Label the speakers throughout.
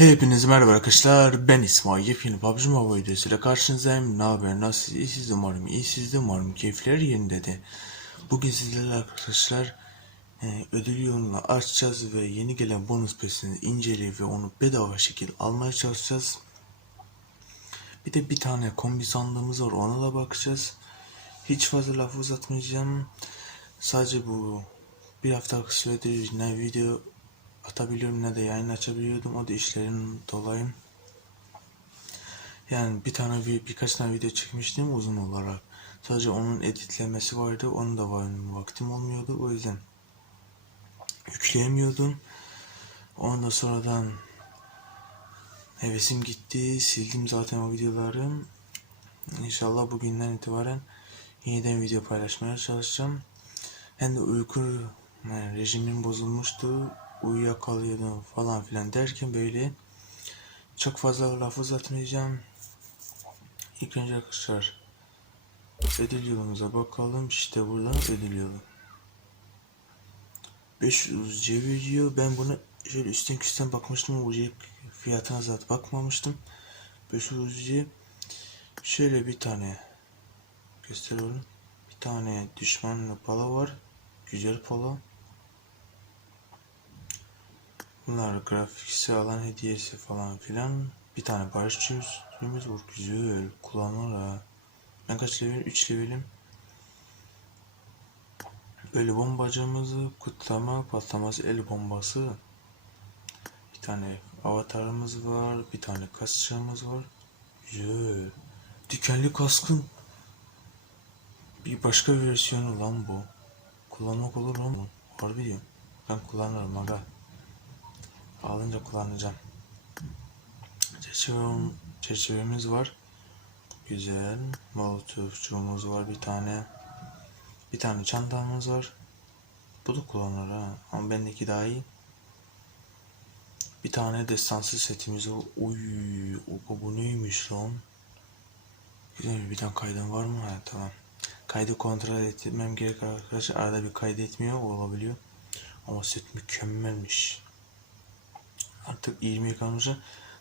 Speaker 1: Hepinize merhaba arkadaşlar. Ben İsmail. Yepyeni PUBG Mobile videosuyla karşınızdayım. Ne haber? Nasıl? İyisiniz umarım. İyisiniz umarım. Keyifler yerinde de. Bugün sizlerle arkadaşlar e, ödül yolunu açacağız ve yeni gelen bonus pesini inceleyip ve onu bedava şekilde almaya çalışacağız. Bir de bir tane kombi sandığımız var. Ona da bakacağız. Hiç fazla laf uzatmayacağım. Sadece bu bir hafta süredir video atabiliyorum ne de yayın açabiliyordum. O da işlerin dolayı. Yani bir tane bir, birkaç tane video çekmiştim uzun olarak. Sadece onun editlemesi vardı. Onun da var, vaktim olmuyordu. O yüzden yükleyemiyordum. Ondan sonradan hevesim gitti. Sildim zaten o videoları. İnşallah bugünden itibaren yeniden video paylaşmaya çalışacağım. Hem de uyku yani rejimim bozulmuştu. Uyuyakalıyordum falan filan derken böyle çok fazla laf uzatmayacağım. İlk önce arkadaşlar ödül yolumuza bakalım. İşte buradan ödül yolu. 500 C veriyor. Ben bunu şöyle üstten küsten bakmıştım buraya fiyatına zaten bakmamıştım. 500 C şöyle bir tane gösteriyorum. Bir tane düşmanlı pala var. Güzel pala. Bunlar grafiksel alan hediyesi falan filan. Bir tane barış çözümümüz var. Güzel. Kullanılır. Ben kaç level? 3 levelim. Böyle bombacımızı kutlama patlaması el bombası. Bir tane avatarımız var. Bir tane kasçığımız var. Güzel. Dikenli kaskın bir başka versiyonu lan bu. Kullanmak olur mu? Harbi diyorum. Ben kullanırım aga. Alınca kullanacağım. Çerçevem, çerçevemiz var. Güzel. Molotofçuğumuz var bir tane. Bir tane çantamız var. Bu da kullanılır ha. Ama bendeki daha iyi. Bir tane destansı setimiz var. Uy, o bu neymiş lan? Güzel bir tane kaydın var mı? Ha, tamam. Kaydı kontrol etmem gerek arkadaşlar. Arada bir kaydetmiyor olabiliyor. Ama set mükemmelmiş. Artık 20 kalmışı.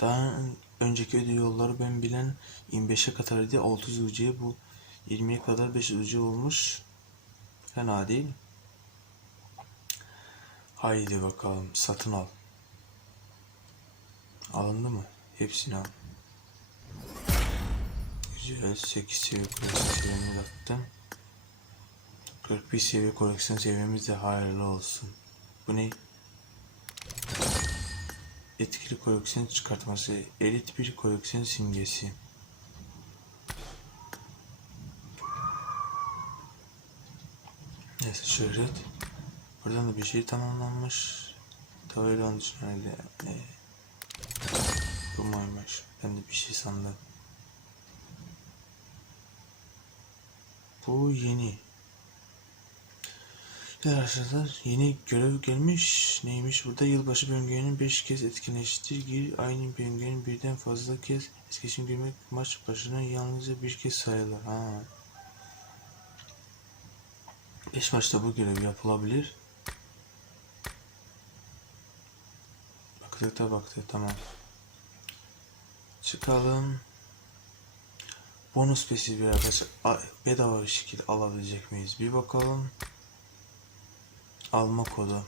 Speaker 1: Daha önceki ödül yolları ben bilen 25'e kadar idi. 30 ucuya bu 20'ye kadar 5 ucu olmuş. Fena değil. Haydi bakalım satın al. Alındı mı? Hepsini al. Güzel 8 seviye koleksiyon seviyemiz attım. 41 seviye koleksiyon seviyemiz de hayırlı olsun. Bu ne? Etkili koleksiyon çıkartması. Elit bir koleksiyon simgesi. Neyse şöhret. Buradan da bir şey tamamlanmış. Tabela onun için öyle. E, bu muymuş? Ben de bir şey sandım. Bu yeni. Evet arkadaşlar yeni görev gelmiş. Neymiş burada yılbaşı bölgenin 5 kez etkinleştir. Gir aynı bölgenin birden fazla kez etkileşim girmek maç başına yalnızca bir kez sayılır. Ha. 5 maçta bu görev yapılabilir. Baktık da tamam. Çıkalım. Bonus pesi bir arkadaşlar bedava bir şekilde alabilecek miyiz? Bir bakalım. Alma kodu.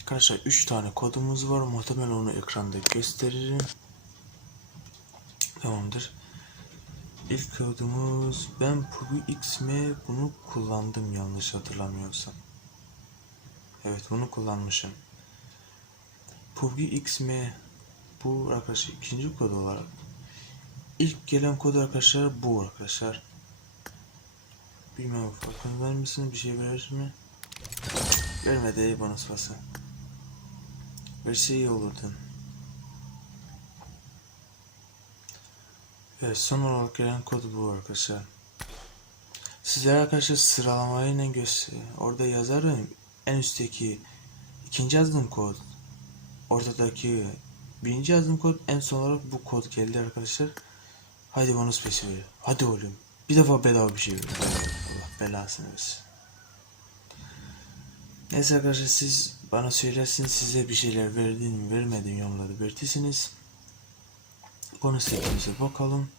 Speaker 1: Arkadaşlar 3 tane kodumuz var. Muhtemelen onu ekranda gösteririm. Tamamdır. İlk kodumuz ben Pugu XM bunu kullandım yanlış hatırlamıyorsam. Evet bunu kullanmışım. Pugu XM bu arkadaşlar ikinci kod olarak. İlk gelen kod arkadaşlar bu arkadaşlar. Bilmem farkında mısın bir şey verir mi? Vermedi bonus pası. Verse iyi olurdu. Evet son olarak gelen kod bu arkadaşlar. Sizlere arkadaşlar sıralamayla göster. Orada yazarım. En üstteki ikinci yazdığım kod. Ortadaki birinci yazdığım kod. En son olarak bu kod geldi arkadaşlar. Hadi bonus pesi ver. Hadi oğlum. Bir defa bedava bir şey ver. Allah belasını versin. Neyse arkadaşlar siz Bana söylersin size bir şeyler verdiğini vermediğini yorumlarda belirtirsiniz. Konu setimize bakalım.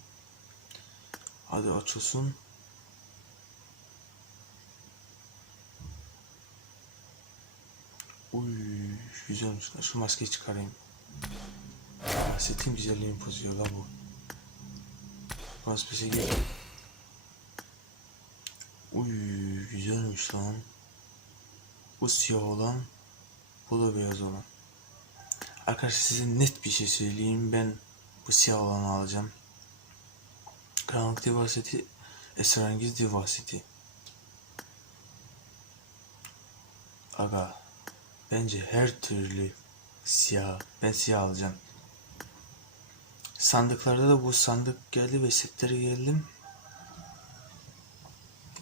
Speaker 1: Hadi açılsın. Uy güzelmiş. Şu maskeyi çıkarayım. Setin güzelliğini bozuyor lan bu. Maskesi gel. Uy güzelmiş lan. Bu siyah olan, bu da beyaz olan. Arkadaşlar size net bir şey söyleyeyim. Ben bu siyah olanı alacağım. Karanlık divaseti, esrarengiz divaseti. Aga, bence her türlü siyah. Ben siyah alacağım. Sandıklarda da bu sandık geldi ve setleri geldim.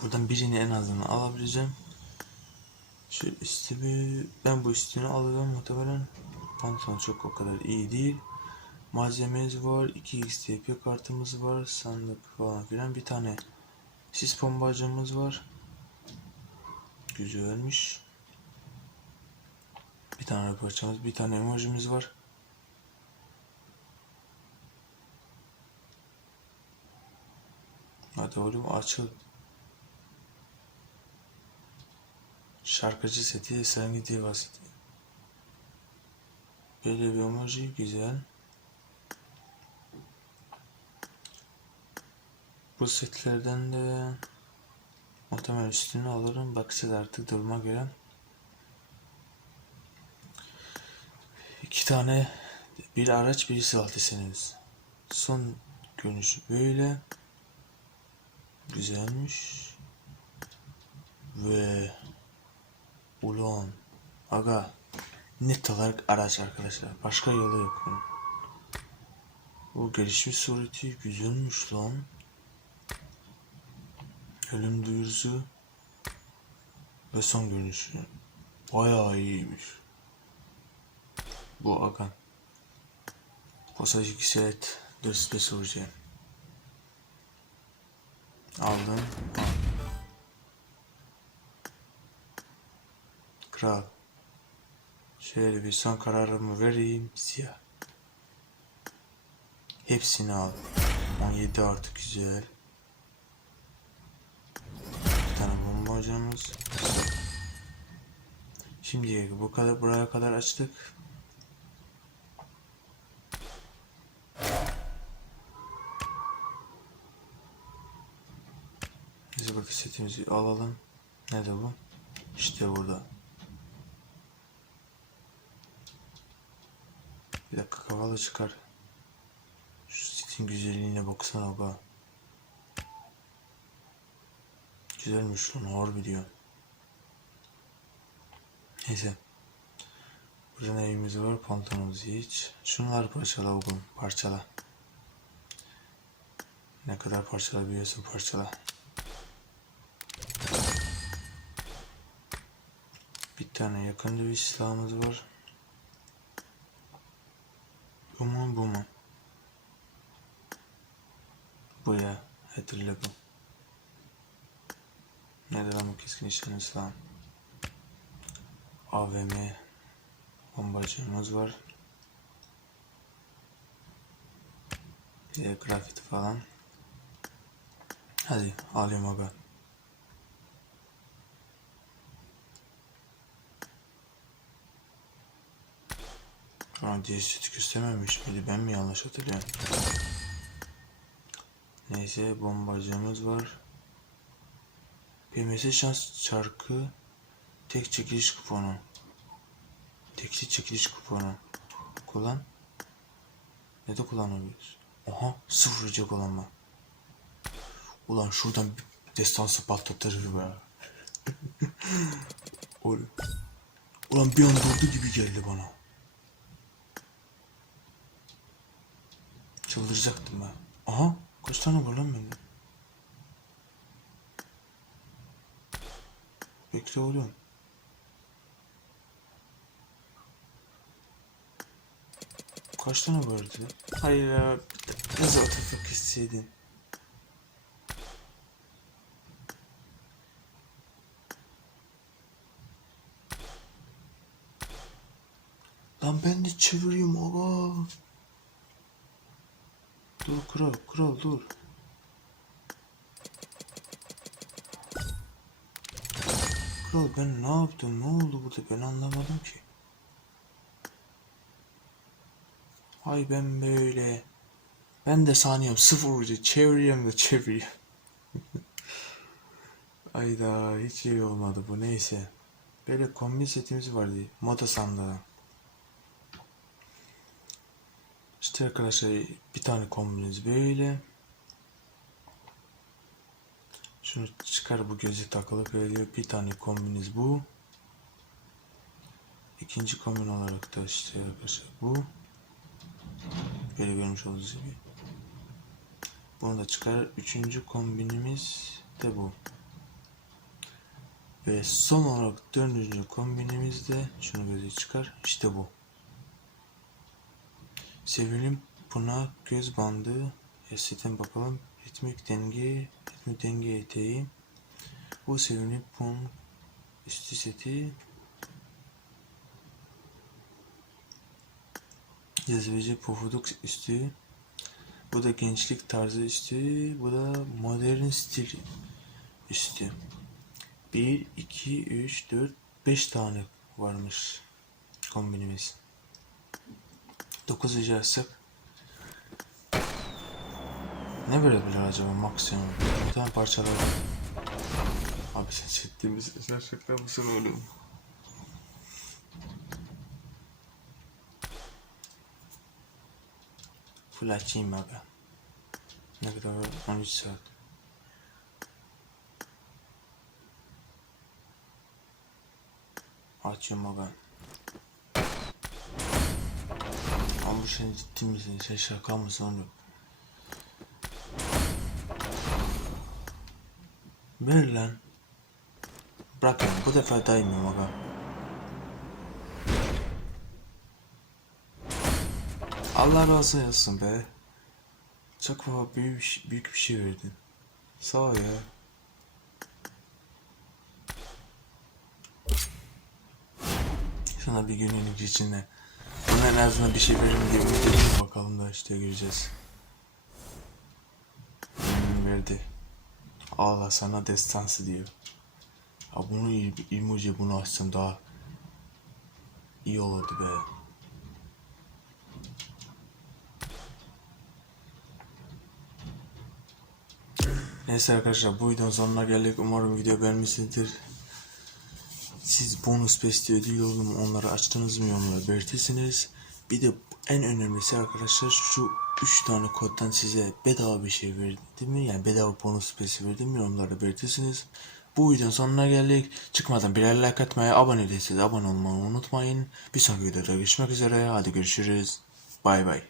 Speaker 1: Buradan birini en azından alabileceğim. Şu üstümü ben bu üstünü alacağım muhtemelen. Pantolon çok o kadar iyi değil. Malzememiz var. 2 XTP kartımız var. Sandık falan filan. Bir tane sis bombacımız var. Güzelmiş. Bir tane parçamız, bir tane emojimiz var. Hadi oğlum açıl. Şarkıcı seti, sergi diva seti. Böyle bir emoji güzel. Bu setlerden de muhtemelen üstünü alırım. Bakacağız artık duruma göre. İki tane bir araç bir silah deseniz. Son görünüşü böyle. Güzelmiş. Ve ulan aga net olarak araç arkadaşlar. Başka yolu yok bunun. Bu gelişmiş sureti güzelmiş lan. Ölüm duyurusu ve son görünüşü bayağı iyiymiş. Bu Agan. Posaj 2 set 405 orijinal. Aldım. Al. Kral. Şöyle bir son kararımı vereyim. Siyah. Hepsini al. 17 artık güzel. Bir tane bomba hocamız. Şimdiye bu kadar buraya kadar açtık. Biz bakın setimizi alalım. Nerede bu? İşte burada. Bir dakika kafalı çıkar. Şu setin güzelliğine baksana be. Güzelmiş lan harbi diyor. Neyse. Burada ne evimiz var? Pantolonumuz hiç. Şunları parçala oğlum. Parçala. Ne kadar parçalayabiliyorsun parçala. Bir tane yakın dövüş silahımız var. Bu mu bu mu? Bu ya. Hatırla bu. Nedir ama keskin işlem silahı? AVM bombacımız var. Bir de grafiti falan. Hadi alayım aga. Ama diye süt göstermemiş miydi? Ben mi yanlış hatırlıyorum? Neyse bombacımız var. PMS şans çarkı tek çekiliş kuponu. Tekli çekiliş kuponu. Kullan. Ne de kullanabiliyoruz? Aha sıfır ücret kullanma. Ulan şuradan bir destansı patlatırız be. Oğlum. Ulan bir an durdu gibi geldi bana. Çıldıracaktım ben. Aha kaç tane var lan bende? Bekle oğlum. Kaç tane vardı? Hayır ya. Biraz otopak isteydin. Lan ben de çevireyim aga. Dur kral kral dur. Kral ben ne yaptım? Ne oldu burada? Ben anlamadım ki. Ay ben böyle. Ben de sanıyorum sıfır ucu çeviriyorum da çeviriyorum. Ayda hiç iyi olmadı bu neyse. Böyle kombin setimiz vardı. Moda sandığı. İşte arkadaşlar bir tane kombiniz böyle. Şunu çıkar bu gözü takılı böyle bir tane kombiniz bu. İkinci kombin olarak da işte arkadaşlar bu. Böyle görmüş olduğunuz gibi. Bunu da çıkar. Üçüncü kombinimiz de bu. Ve son olarak dördüncü kombinimiz de şunu böyle çıkar. İşte bu. Sevilim buna göz bandı. Estetten bakalım. Ritmik denge, ritmik denge eteği. Bu sevilim pun üstü seti. Cezbeci pofuduk üstü. Bu da gençlik tarzı üstü. Bu da modern stil üstü. 1, 2, 3, 4, 5 tane varmış kombinimiz. 9 icazsak ne verebilir acaba maksimum? Bir tane parçalar var. Abi çektiğimiz gerçekten mısın oğlum? Full açayım abi. Ne kadar var? 13 saat. Açıyorum abi. Ama sen ciddi misin? Sen şaka mısın oğlum? Ver lan. Bırak yani bu defa daymıyorum aga. Allah razı olsun be. Çok baba büyük, şey- büyük bir şey verdin. Sağ ol ya. Sana bir günlük içinde. Buna en azından bir şey verir mi diye ediyorum. Bakalım da işte göreceğiz. Hmm, verdi. Allah sana destansı diyor. Ha bunu emoji bunu açsam daha iyi olurdu be. Neyse arkadaşlar bu videonun sonuna geldik. Umarım video beğenmişsinizdir. Siz bonus beste ödül yolunu onları açtınız mı yorumlara belirtirsiniz. Bir de en önemlisi arkadaşlar şu 3 tane koddan size bedava bir şey verdi mi? Yani bedava bonus beste verdim mi yorumlarda belirtirsiniz. Bu videonun sonuna geldik. Çıkmadan birer like atmayı, abone değilseniz abone olmayı unutmayın. Bir sonraki videoda görüşmek üzere. Hadi görüşürüz. Bay bay.